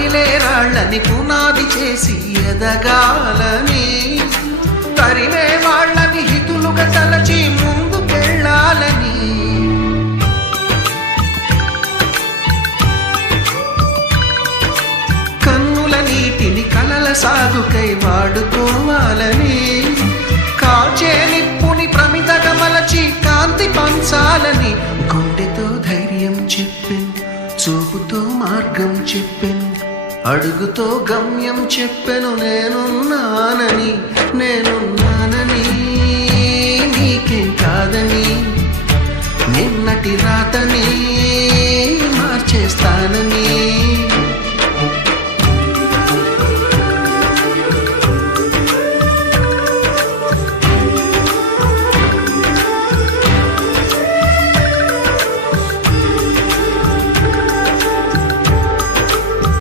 పగిలే రాళ్ళని పునాది చేసి ఎదగాలని, తరిమే వాళ్ళని హితులుగా తలచి ముందుకెళ్ళాలని, కన్నుల నీటిని కలల సాగుకై వాడుకోవాలని, కాచే నిప్పుని ప్రమిదగా మలచి కాంతి పంచాలని, గుండెతో ధైర్యం చెప్పెను, చూపుతో మార్గం చెప్పెను, అడుగుతో గమ్యం చెప్పెను. నేనున్నానని నీకేం కాదని, నిన్నటి రాతని మార్చేస్తానని.